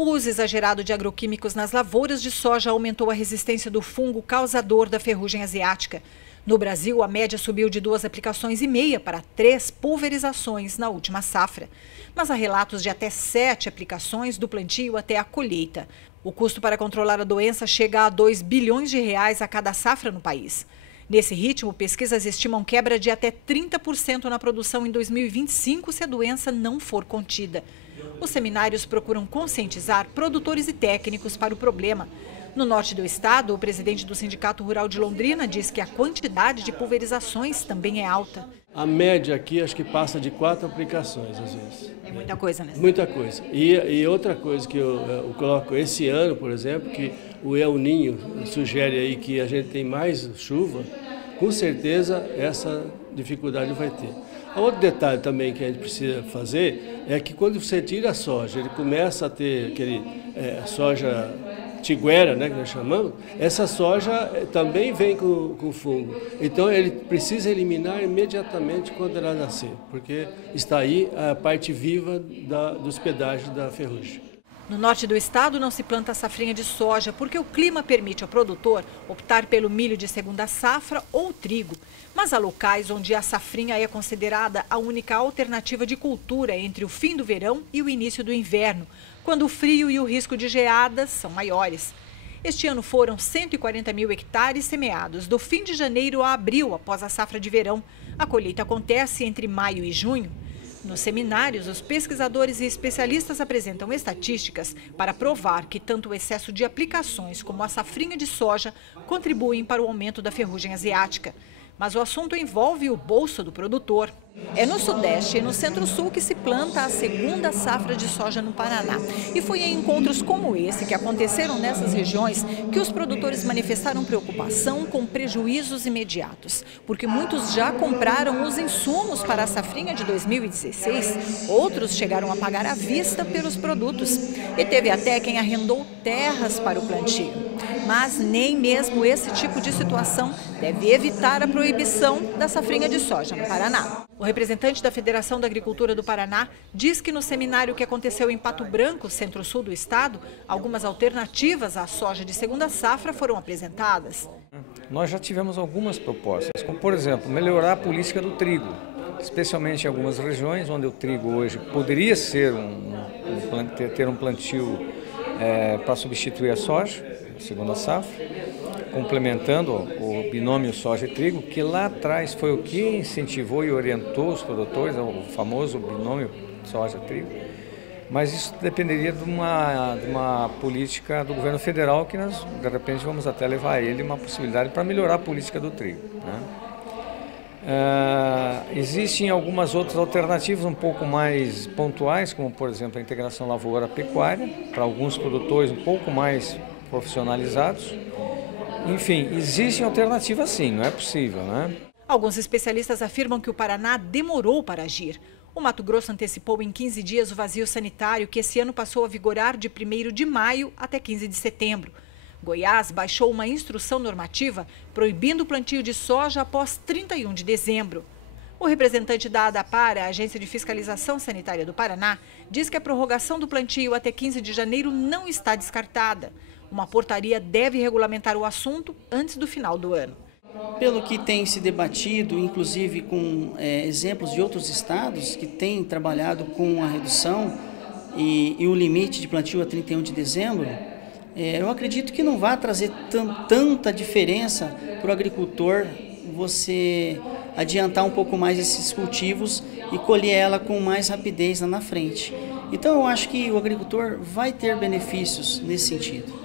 O uso exagerado de agroquímicos nas lavouras de soja aumentou a resistência do fungo causador da ferrugem asiática. No Brasil, a média subiu de 2,5 aplicações para 3 pulverizações na última safra. Mas há relatos de até 7 aplicações do plantio até a colheita. O custo para controlar a doença chega a R$ 2 bilhões a cada safra no país. Nesse ritmo, pesquisas estimam quebra de até 30% na produção em 2025 se a doença não for contida. Os seminários procuram conscientizar produtores e técnicos para o problema. No norte do estado, o presidente do Sindicato Rural de Londrina diz que a quantidade de pulverizações também é alta. A média aqui acho que passa de 4 aplicações às vezes. É muita coisa, né? Muita coisa. E outra coisa que eu coloco esse ano, por exemplo, que o El Niño sugere aí que a gente tem mais chuva, com certeza essa dificuldade vai ter. Outro detalhe também que a gente precisa fazer é que quando você tira a soja, ele começa a ter aquele soja tiguera, né, que nós chamamos, essa soja também vem com fungo. Então ele precisa eliminar imediatamente quando ela nascer, porque está aí a parte viva dos pedágios da ferrugem. No norte do estado não se planta safrinha de soja porque o clima permite ao produtor optar pelo milho de segunda safra ou trigo. Mas há locais onde a safrinha é considerada a única alternativa de cultura entre o fim do verão e o início do inverno, quando o frio e o risco de geadas são maiores. Este ano foram 140 mil hectares semeados, do fim de janeiro a abril, após a safra de verão. A colheita acontece entre maio e junho. Nos seminários, os pesquisadores e especialistas apresentam estatísticas para provar que tanto o excesso de aplicações como a safrinha de soja contribuem para o aumento da ferrugem asiática. Mas o assunto envolve o bolso do produtor. É no Sudeste e no Centro-Sul que se planta a segunda safra de soja no Paraná. E foi em encontros como esse que aconteceram nessas regiões que os produtores manifestaram preocupação com prejuízos imediatos. Porque muitos já compraram os insumos para a safrinha de 2016, outros chegaram a pagar à vista pelos produtos. E teve até quem arrendou terras para o plantio. Mas nem mesmo esse tipo de situação deve evitar a proibição da safrinha de soja no Paraná. O representante da Federação da Agricultura do Paraná diz que no seminário que aconteceu em Pato Branco, centro-sul do estado, algumas alternativas à soja de segunda safra foram apresentadas. Nós já tivemos algumas propostas, como por exemplo, melhorar a política do trigo, especialmente em algumas regiões onde o trigo hoje poderia ser ter um plantio para substituir a soja, a segunda safra, complementando o binômio soja e trigo, que lá atrás foi o que incentivou e orientou os produtores, o famoso binômio soja-trigo, mas isso dependeria de uma política do governo federal que nós, de repente, vamos até levar a ele uma possibilidade para melhorar a política do trigo, né? Existem algumas outras alternativas um pouco mais pontuais, como por exemplo a integração lavoura-pecuária, para alguns produtores um pouco mais profissionalizados. Enfim, existem alternativas sim, não é possível, né? Alguns especialistas afirmam que o Paraná demorou para agir. O Mato Grosso antecipou em 15 dias o vazio sanitário, que esse ano passou a vigorar de 1º de maio até 15 de setembro. Goiás baixou uma instrução normativa proibindo o plantio de soja após 31 de dezembro. O representante da ADAPAR, a Agência de Fiscalização Sanitária do Paraná, diz que a prorrogação do plantio até 15 de janeiro não está descartada. Uma portaria deve regulamentar o assunto antes do final do ano. Pelo que tem se debatido, inclusive com exemplos de outros estados que têm trabalhado com a redução e o limite de plantio a 31 de dezembro, eu acredito que não vai trazer tanta diferença para o agricultor você adiantar um pouco mais esses cultivos e colher ela com mais rapidez lá na frente. Então eu acho que o agricultor vai ter benefícios nesse sentido.